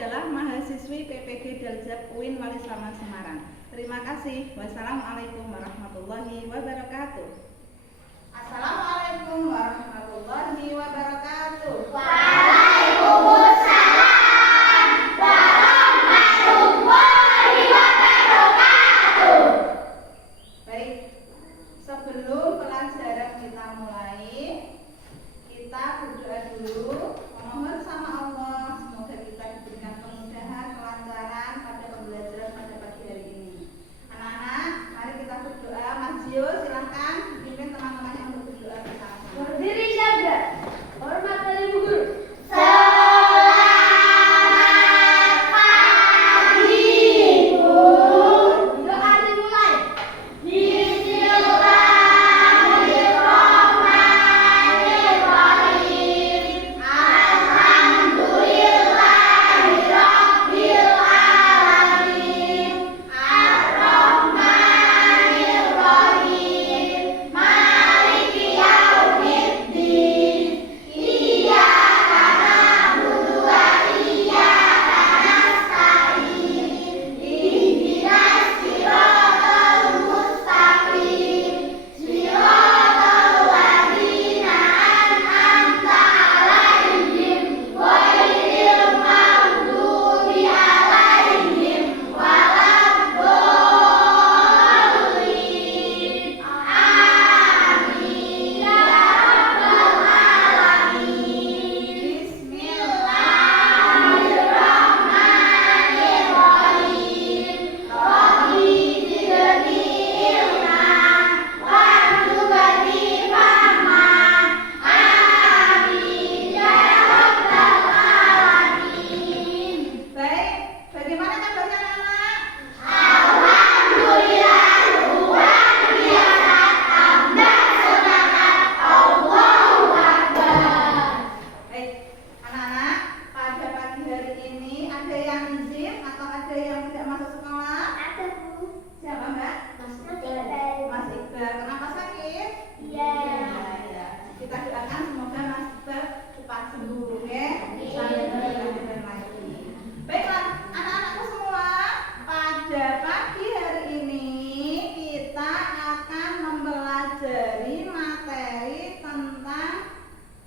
adalah mahasiswi PPG Daljab UIN Wali Slamet Semarang. Terima kasih. Wassalamualaikum warahmatullahi wabarakatuh. Assalamualaikum warahmatullahi wabarakatuh. Waalaikumsalam warahmatullahi wabarakatuh. Baik, sebelum pelajaran kita mulai, kita berdoa dulu, memohon sama Allah semoga kita diberikan kemudahan, kelancaran pada pembelajaran pada pagi hari ini. Anak-anak, mari kita berdoa. Mas Gio, silahkan pimpin teman-temannya untuk berdoa bersama-sama. Berdiri sabda. Hormat dari Bu Guru.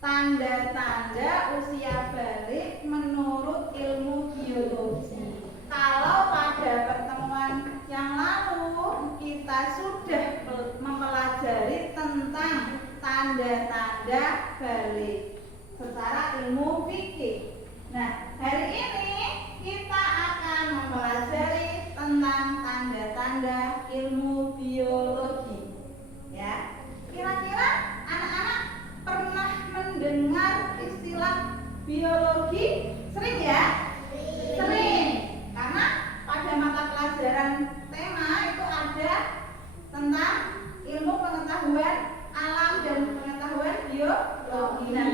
Tanda-tanda usia balik menurut ilmu biologi. Kalau pada pertemuan yang lalu kita sudah mempelajari tentang tanda-tanda balik secara ilmu fikih. Nah, hari ini kita akan mempelajari tentang tanda-tanda ilmu biologi. Ya, kira-kira anak-anak pernah mendengar istilah biologi? Sering ya? Sering. Karena pada mata pelajaran tema itu ada tentang ilmu pengetahuan alam dan pengetahuan biologi. Nah,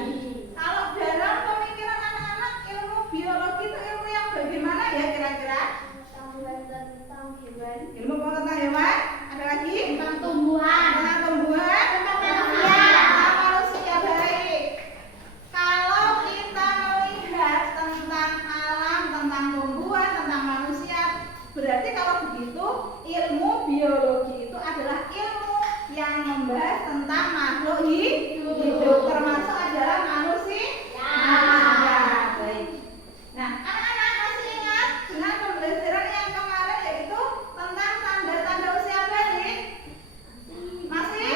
kalau dalam pemikiran anak-anak ilmu biologi itu ilmu yang bagaimana ya kira-kira? Tentang hewan. Ilmu pengetahuan hewan? Ada lagi? Tentang tumbuhan. Tentang tumbuhan? Tentang manusia. Manusia, baik. Kalau kita melihat tentang alam, tentang tumbuhan, tentang manusia, berarti kalau begitu ilmu biologi itu adalah ilmu yang membahas tentang makhluk hidup, termasuk adalah manusia. Baik. Nah, anak-anak masih ingat dengan pembelajaran yang kemarin yaitu tentang tanda-tanda usia balik? Masih?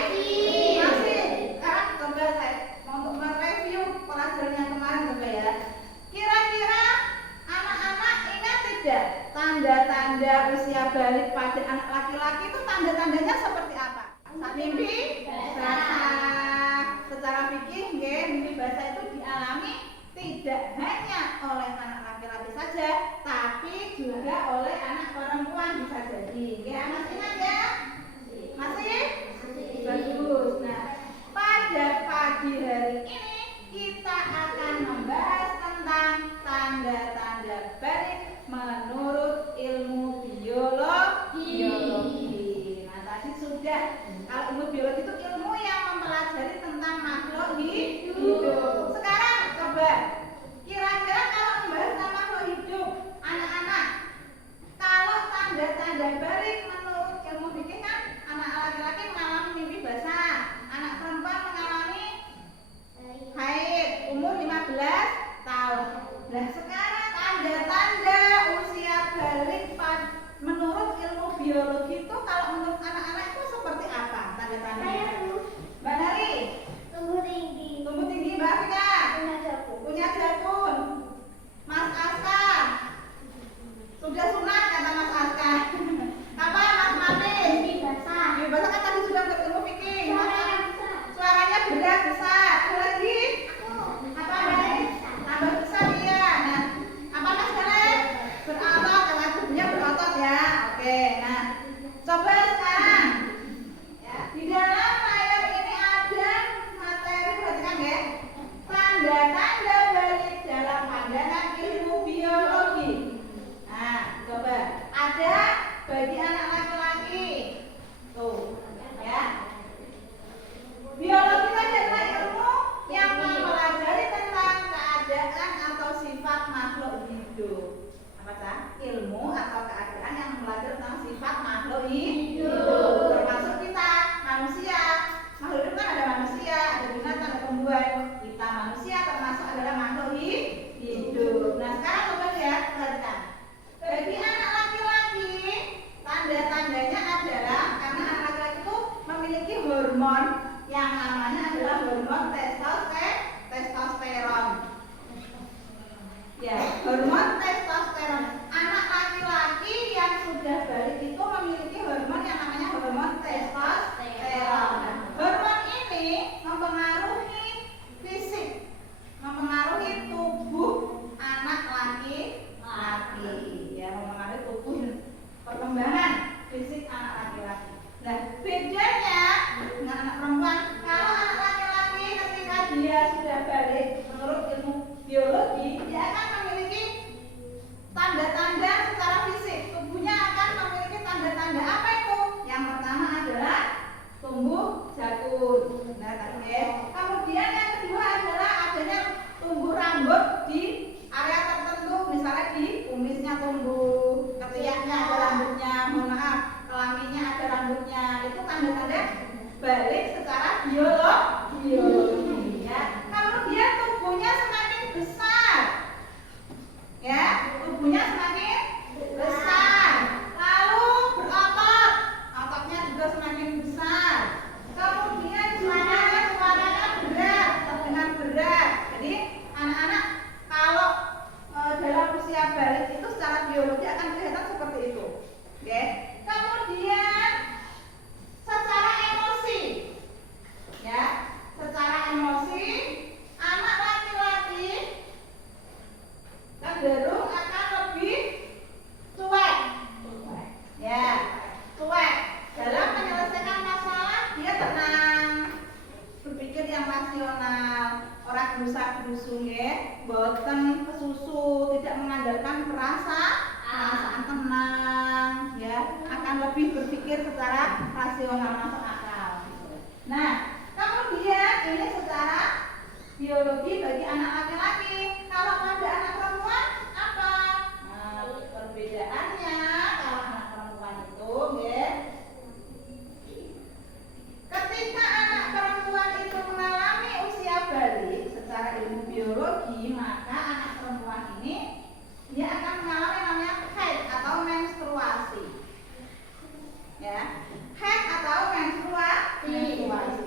Sekarang coba saya untuk mereview pelajaran yang kemarin coba ya. Kira-kira anak-anak ingat tidak tanda-tanda usia balik pada anak laki-laki itu tanda-tandanya seperti apa? Mimpi basah. Secara fikih, mimpi basah itu dialami tidak hanya oleh anak laki-laki saja, tapi juga oleh anak perempuan bisa jadi. Ya, masih ingat ya? Masih? Bagus. Nah, pada pagi hari ini kita akan membahas tentang tanda-tanda balik menurut ilmu biologi. Nah, tadi sudah. Kalau ilmu biologi itu ilmu yang mempelajari tentang makhluk hidup. Sekarang coba, kira-kira kalau membahas tentang makhluk hidup, balik menurut ilmu biologi itu kalau menurut anak-anak itu seperti apa tanda-tandanya? Mbak Nari? Tumbuh tinggi. Tumbuh tinggi, Mbak Afika? Punya jakun. Mas Aska? Sudah sunat kata Mas Aska. Apa Mas Mafis? Mimpi basah. Mimpi basah kan tadi sudah ilmu fikih. Suaranya berat besar. Ada lagi? Apa Mbak? Tambah besar iya. Nah, apa Mas Galep? Berotot, karena tubuhnya berotot ya. Oke, nah coba sekarang ya, di dalam layar ini ada materi, perhatikan ya, tanda-tanda balik dalam pandangan ilmu biologi. Nah, coba ada bagi anak laki-laki tuh ya. Biologi adalah ilmu yang mempelajari tentang keadaan atau sifat makhluk hidup. Apa sah? Ilmu atau keadaan yang mempelajari tentang sifat makhluk hidup. Termasuk kita manusia. Makhluk hidup kan ada manusia, ada binatang, ada tumbuhan. Kita manusia termasuk adalah makhluk hidup. Nah sekarang coba lihat, perhatikan. Bagi anak laki-laki, tanda-tandanya adalah karena anak laki-laki itu memiliki hormon yang namanya adalah hormon testosteron. Ya, hormon testosteron. Anak laki-laki yang sudah balik itu memiliki hormon yang namanya hormon testosteron. Hormon ini mempengaruhi fisik, mempengaruhi tubuh anak laki-laki. Ya, mempengaruhi tubuh perkembangan fisik anak laki-laki. Nah, bedanya dengan anak perempuan, kalau anak laki-laki ketika dia sudah balik menurut ilmu biologi, dia akan memiliki tanda-tanda secara fisik. Tubuhnya akan memiliki tanda-tanda apa itu? Yang pertama adalah tumbuh jakun. Nah, kemudian yang kedua adalah adanya tumbuh rambut di area tertentu, misalnya di kumisnya tumbuh, ketiaknya ada rambutnya, mohon maaf, kelaminnya ada rambutnya. Itu tanda-tanda balik secara biologi ya. Kemudian tubuhnya semakin besar. Ya, tubuhnya semakin besar. Lalu berotot, ototnya juga semakin besar. Kemudian juga suaranya berat, terdengar berat. Jadi anak-anak kalau dalam usia balik itu secara biologi akan kelihatan seperti itu. Oke. Kemudian secara emosi, ya, secara emosi anak laki-laki cenderung akan lebih cuek, ya, cuek dalam menyelesaikan masalah. Dia tenang, berpikir yang rasional, orang berusaha ya, boten kesusu, tidak mengandalkan perasaan tenang, ya, akan lebih berpikir secara rasional, masuk akal. Nah, kemudian ini secara biologi bagi anak laki-laki. Kalau pada anak perempuan apa? Nah, perbedaannya kalau anak perempuan itu, ya, ketika anak perempuan itu mengalami usia balik secara ilmu biologi, maka anak perempuan ini dia akan mengalami namanya haid atau menstruasi. Ya, haid atau menstruasi.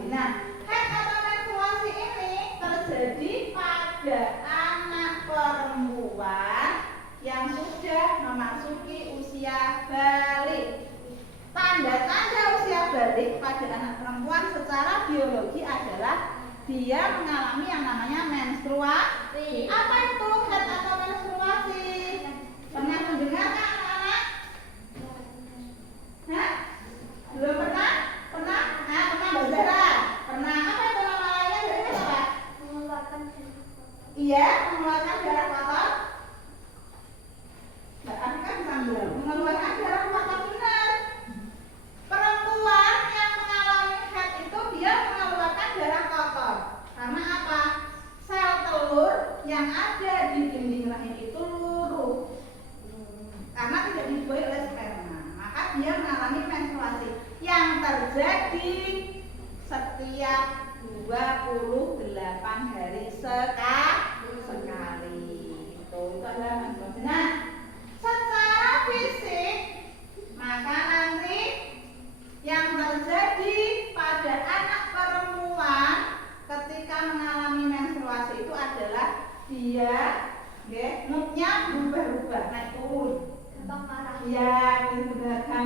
Nah, haid atau menstruasi ini terjadi pada anak perempuan yang sudah memasuki usia balik. Tanda-tanda usia balik pada anak perempuan secara biologi adalah dia mengalami yang namanya menstruasi. Apa itu haid atau menstruasi? Pernah mendengar kan anak-anak? Hah? Belum pernah? Pernah? Nah, pernah belajar? Pernah. Apa itu nama lainnya dari apa? Mengeluarkan Iya, mengeluarkan darah kotor. Mbak Afika bisa bilang mengeluarkan darah kotor, benar. Perempuan yang mengalami haid itu dia mengeluarkan darah kotor. Karena apa? Sel telur yang ada di dinding rahim itu luruh. Karena tidak dibuai oleh sperma, maka dia mengalami menstruasi yang terjadi setiap 28 hari sekali. Itu adalah menstruasi. Nah, secara fisik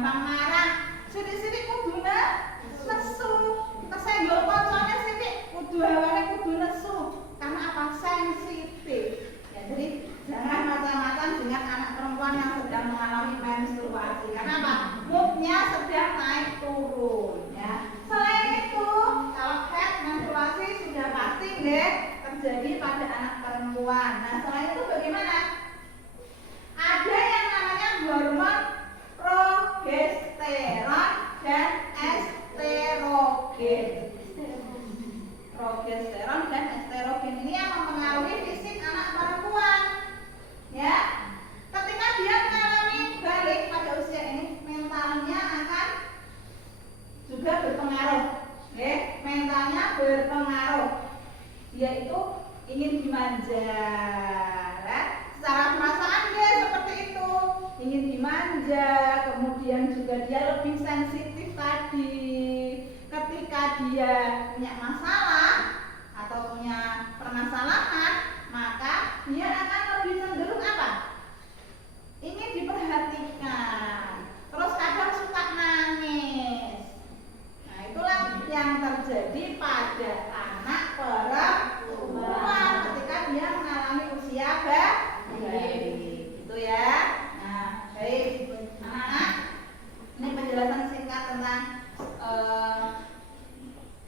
gampang marah. Sithik-sithik kudu nesu. Kesenggol koncone sithik kudu hawane kudu nesu. Karena apa? Sensitif. Ya, jadi jangan macam-macam dengan anak perempuan yang sedang mengalami menstruasi. Karena apa? Moodnya sedang naik turun. Ya. Selain itu, kalau head menstruasi sudah pasti deh terjadi pada anak perempuan. Nah, selain itu bagaimana? Ada yang namanya hormon progesteron dan estrogen. Progesteron dan estrogen ini yang mempengaruhi fisik anak perempuan. Ya, ketika dia mengalami balik pada usia ini, mentalnya akan juga berpengaruh. Mentalnya berpengaruh. Dia itu ingin dimanja. Secara perasaan dia seperti itu, ingin dimanja. Kemudian juga dia lebih sensitif tadi. Ketika dia punya masalah atau punya permasalahan, maka dia akan lebih cenderung apa? Ingin diperhatikan. Terus kadang suka nangis. Nah, itulah yang terjadi pada anak perempuan ketika dia mengalami usia balik. Itu ya. Nah, baik anak-anak, ini penjelasan singkat tentang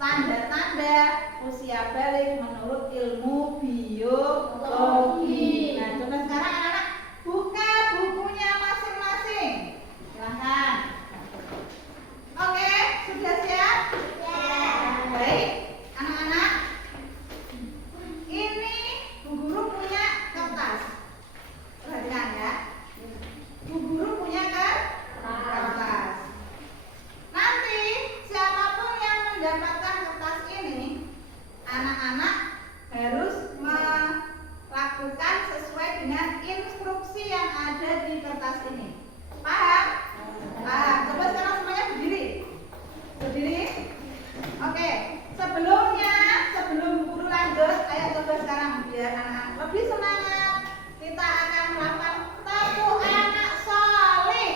tanda-tanda usia balik menurut ilmu biologi. Nah, coba sekarang anak-anak buka bukunya masing-masing. Silahkan. Oke, sudah siap? Ya. Baik, anak-anak. Ini Bu Guru punya kertas. Perhatikan ya. Bu Guru punya kertas. Nanti siapapun yang mendapatkan kertas ini, anak-anak harus melakukan sesuai dengan instruksi yang ada di kertas ini. Paham? Paham. Coba sekarang semuanya berdiri. Berdiri. Oke. Sebelum guru lanjut, ayo coba sekarang biar anak-anak lebih semangat. Kita akan melakukan tepuk anak soleh.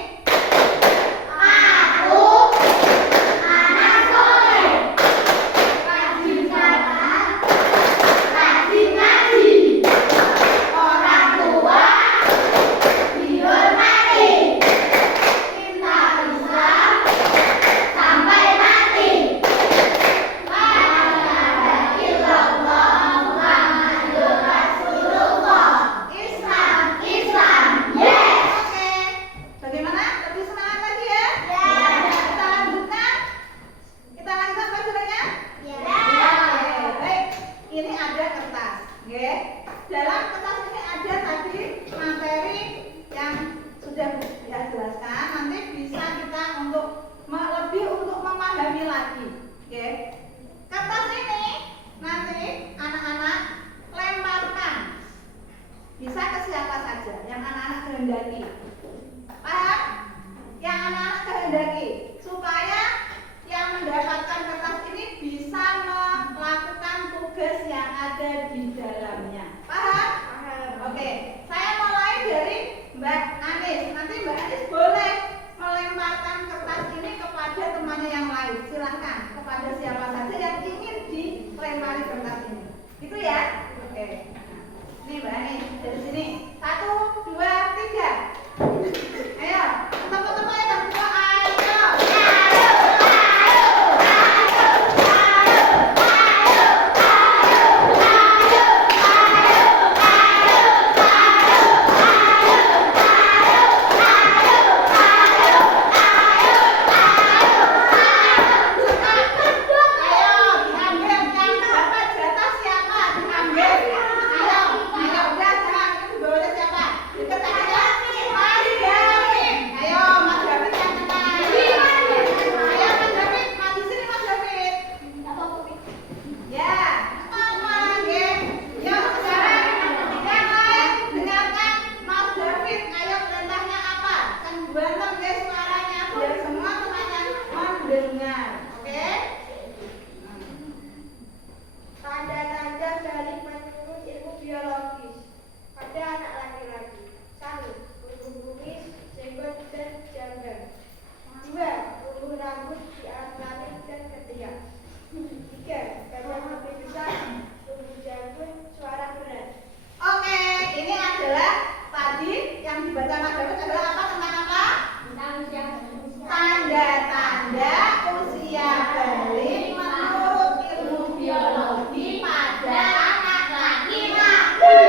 berikut adalah apa? Tentang apa? Tentang usia manusia. Tanda-tanda usia balik menurut ilmu biologi pada anak laki-laki.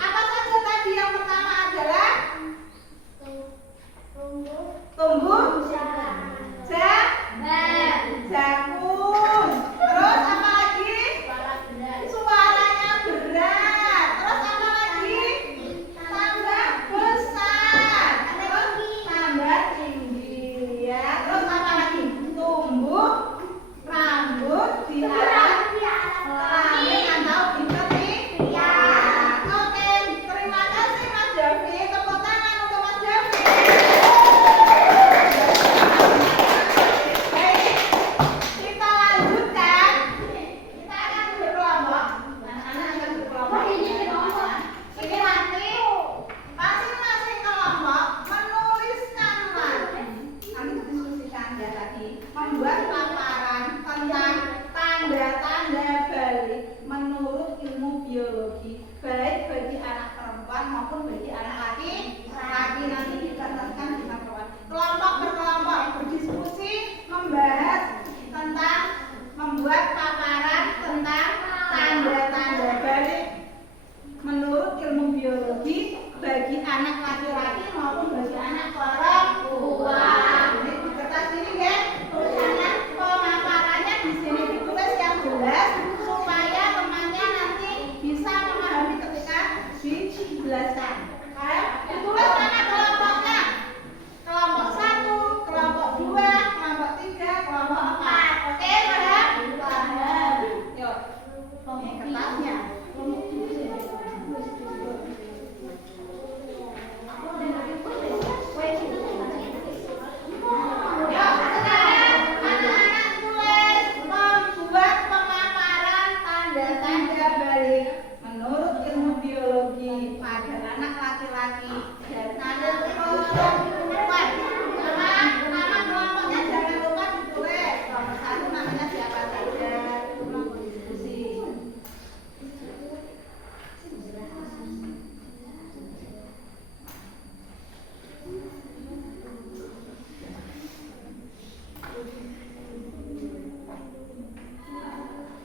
Apa saja tadi? Yang pertama adalah tumbuh jagung. Terus apa lagi? Suaranya berat. Terus apa lagi? Tambah besar. Terus tambah tinggi. Ya. Terus apa lagi? Tumbuh rambut di atas kelamin atau di ketiak. Oke, terima kasih Mas Davi. Tepuk tangan untuk Mas Davi. Baik, kita lanjutkan. Kita akan berkelompok. Anak-anak akan berkelompok. Ini nanti masing-masing kelompok menuliskanlah. Kami diskusikan ya tadi, membuat paparan tentang tanda-tanda balik menurut ilmu biologi, baik bagi anak perempuan maupun bagi anak laki-laki. Nanti kita tentukan di kelompok berkelompok berdiskusi, membahas tentang membuat paparan tentang tanda-tanda balik menurut ilmu biologi bagi anak laki-laki maupun bagi anak perempuan. Ini di kertas ini ya, tulisannya pemaparannya di sini ditulis yang jelas supaya temannya nanti bisa memahami ketika dijelaskan. Ditulis mana kelompoknya? Kelompok 1, kelompok 2, kelompok 3, kelompok 4. Oke, paham? Paham. Yuk, ini kertasnya. Yuk, sekarang anak-anak tulis membuat pemaparan tanda-tanda balik menurut ilmu biologi pada anak laki-laki dan anak perempuan. Nama kelompoknya jangan lupa ditulis. Kelompok 1 namanya siapa saja. Kelompok diskusi.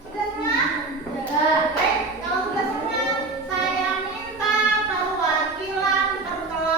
Sudah semua? Baik, kalau sudah semua, saya minta perwakilan berkelompok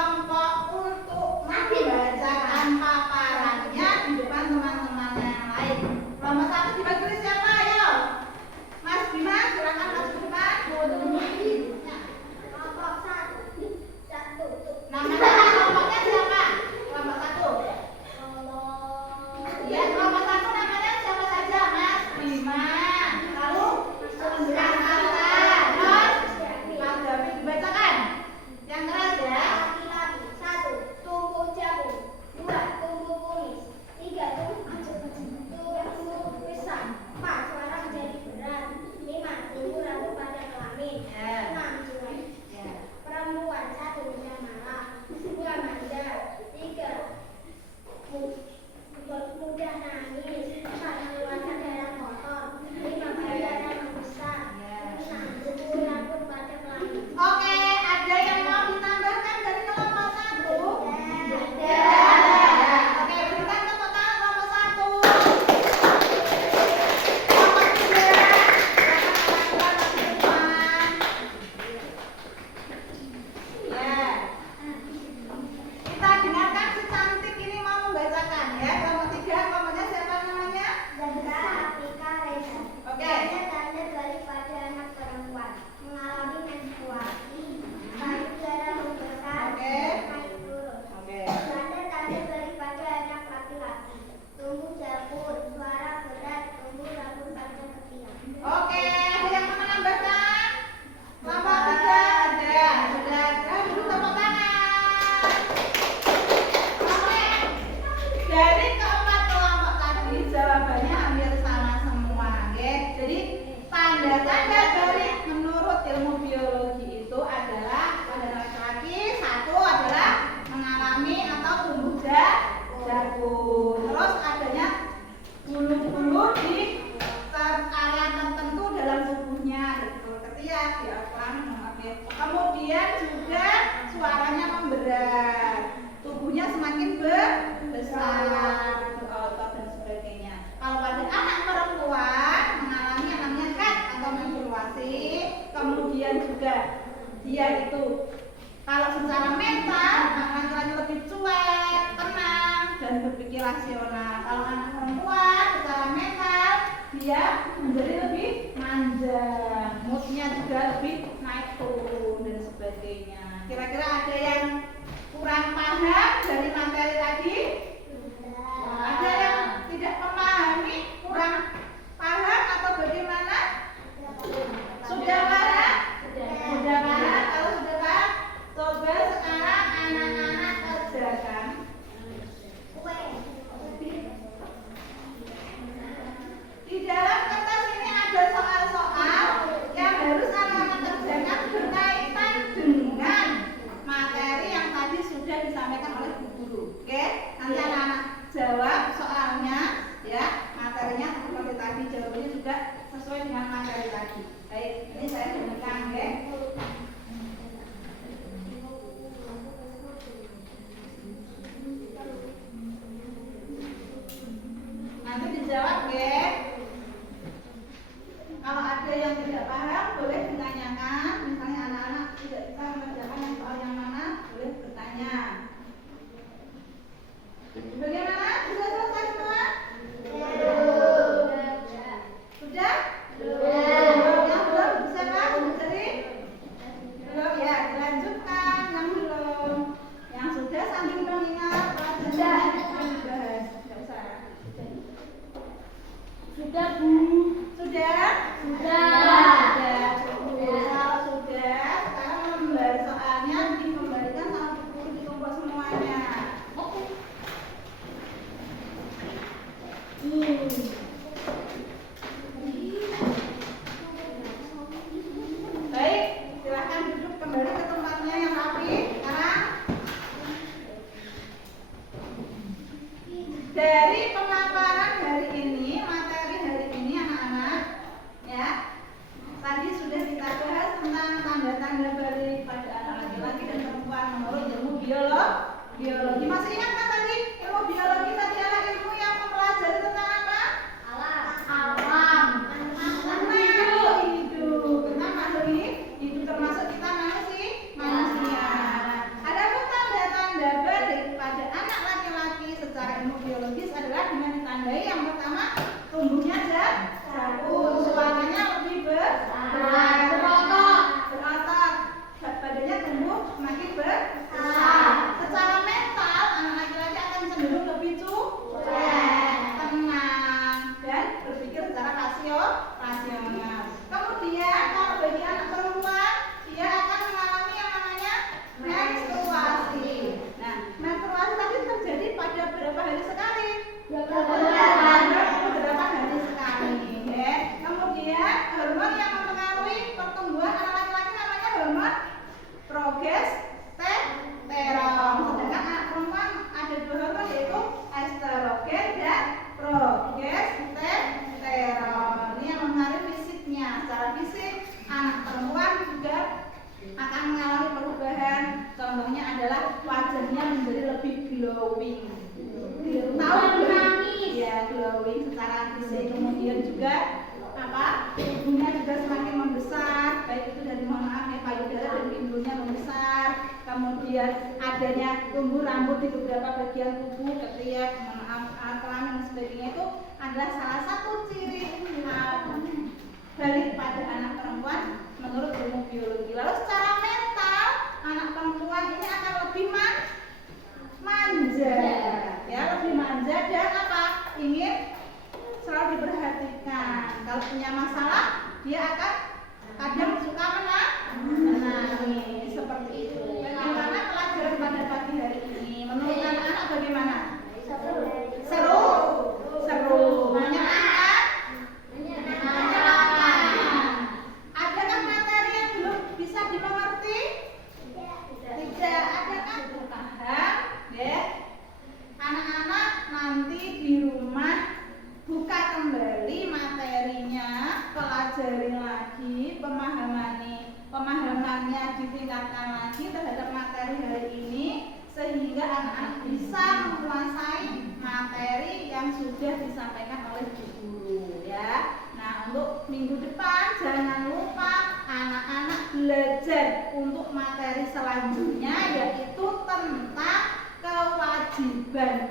semakin besar, berotot dan sebagainya. Kalau pada anak perempuan mengalami yang namanya haid atau menstruasi, kemudian juga dia itu kalau secara mental laki-laki lebih cuek, tenang dan berpikir rasional. Kalau anak perempuan secara mental dia menjadi lebih manja, moodnya juga lebih naik turun dan sebagainya. Kira-kira ada yang kurang paham dari materi tadi? Ada yang tidak memahami, kurang paham atau bagaimana? Sudah paham? Sudah paham? Kalau sudah paham, coba sekarang anak-anak kerjakan. Di dalam kertas ini ada soal-soal yang harus anak-anak kerjakan berkaitan dengan materi yang tadi sudah disampaikan oleh Bu Guru. Oke? Nanti anak-anak jawab soalnya, ya, materinya seperti tadi, jawabannya juga sesuai dengan materi tadi. Baik, ini saya berikan, ya. Nanti dijawab, ya. Kalau ada yang tidak paham, boleh ditanyakan. Misalnya anak-anak tidak bisa mengerjakan soal yang mana, boleh bertanya. Bagaimana? Sudah selesai semua? Sudah? Yang belum bisa Pak? Jadi? Belum ya, dilanjutkan yang belum. Yang sudah sambil mengingat pelajaran yang dibahas. Tidak usah. Sudah Bu? Sudah? Sudah. Kalau sudah, sekarang membahas soalnya dikembalikan sama buku dikumpul semuanya. Baik, silahkan duduk kembali ke tempatnya yang rapi. Sekarang dari pemaparan hari ini, materi hari ini anak-anak, ya, tadi sudah kita bahas tentang tanda-tanda balik pada anak laki-laki dan perempuan menurut ilmu biologi. Masih ingat kan tadi ilmu biologi tadi adalah ilmu yang mempelajari tentang apa? Alam. Hidup. Tentang makhluk hidup termasuk kita manusia. Ada pun tanda-tanda balik pada anak laki-laki secara ilmu biologis adalah dengan ditandai yang pertama tumbuhnya jagung, suaranya lebih berotot, badannya tumbuh semakin besar. Secara mental anak laki-laki akan cenderung lebih cuek, tenang dan berpikir secara rasional. Kemudian kalau bagi anak perempuan dia akan mengalami yang namanya menstruasi. Nah, menstruasi tadi terjadi pada berapa hari sekali? Beberapa hari sekali. Ya. Kemudian hormon yang mempengaruhi pertumbuhan anak laki-laki namanya hormon progesteron. Sedangkan anak perempuan ada dua hormon yaitu estrogen dan progesteron. Ini yang mempengaruhi fisiknya. Secara fisik anak perempuan juga akan mengalami perubahan. Contohnya adalah wajahnya menjadi lebih glowing. Ya, glowing secara fisik. Kemudian juga tubuhnya juga semakin membesar, baik itu dari payudara dan pinggulnya membesar. Kemudian adanya tumbuh rambut di beberapa bagian tubuh, ketiak, kelamin dan sebagainya itu adalah salah satu ciri balik pada anak perempuan menurut ilmu biologi. Lalu secara mental anak perempuan ini akan lebih manja, ya, lebih manja dan ingin selalu diperhatikan. Kalau punya masalah dia akan kadang suka menangis seperti itu. Bagaimana pelajaran pada pagi hari ini? Menurut anak-anak bagaimana? Seru. Menyenangkan. Adakah materi yang belum bisa dimengerti? Tidak. Adakah paham? Ya. Anak-anak nanti di rumah buka kembali materinya, pelajari lagi, pemahamannya ditingkatkan lagi terhadap materi hari ini sehingga anak-anak bisa bisa menguasai materi yang sudah disampaikan oleh Bu Guru ya. Nah, untuk minggu depan jangan lupa anak-anak belajar untuk materi selanjutnya, yaitu tentang kewajiban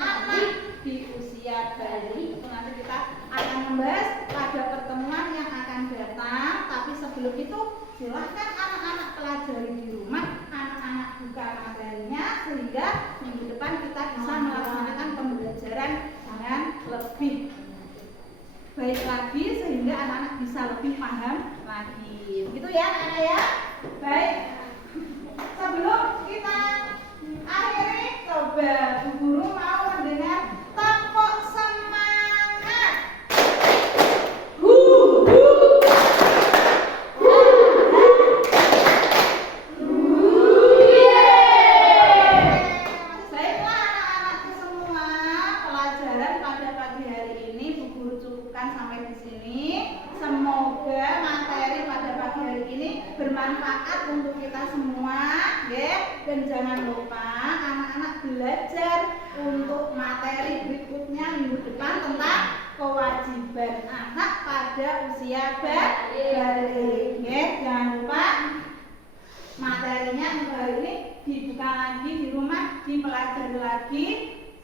anak di usia bayi. Itu nanti kita akan membahas pada pertemuan yang akan datang. Tapi sebelum itu silahkan anak-anak pelajari di rumah, anak-anak buka materinya, sehingga minggu depan kita bisa melaksanakan pembelajaran dengan lebih baik lagi, sehingga anak-anak bisa lebih paham lagi. Begitu ya anak-anak ya. Baik, sebelum kita akhiri, coba Bu Guru mau mendengar tepuk semangat. Baiklah anak-anakku semua, pelajaran pada pagi hari ini Bu Guru cukupkan sampai di sini. Semoga materi pada pagi hari ini bermanfaat untuk kita semua, ya. Dan jangan lupa anak-anak belajar untuk materi berikutnya minggu depan tentang kewajiban anak pada usia balik. Ya, jangan lupa materinya untuk hari ini dibuka lagi di rumah, dipelajari lagi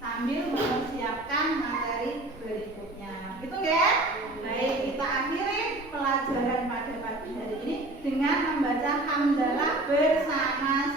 sambil mempersiapkan materi berikutnya. Gitu ya. Baik, kita akhiri pelajaran pada pagi hari ini dengan membaca hamdalah bersama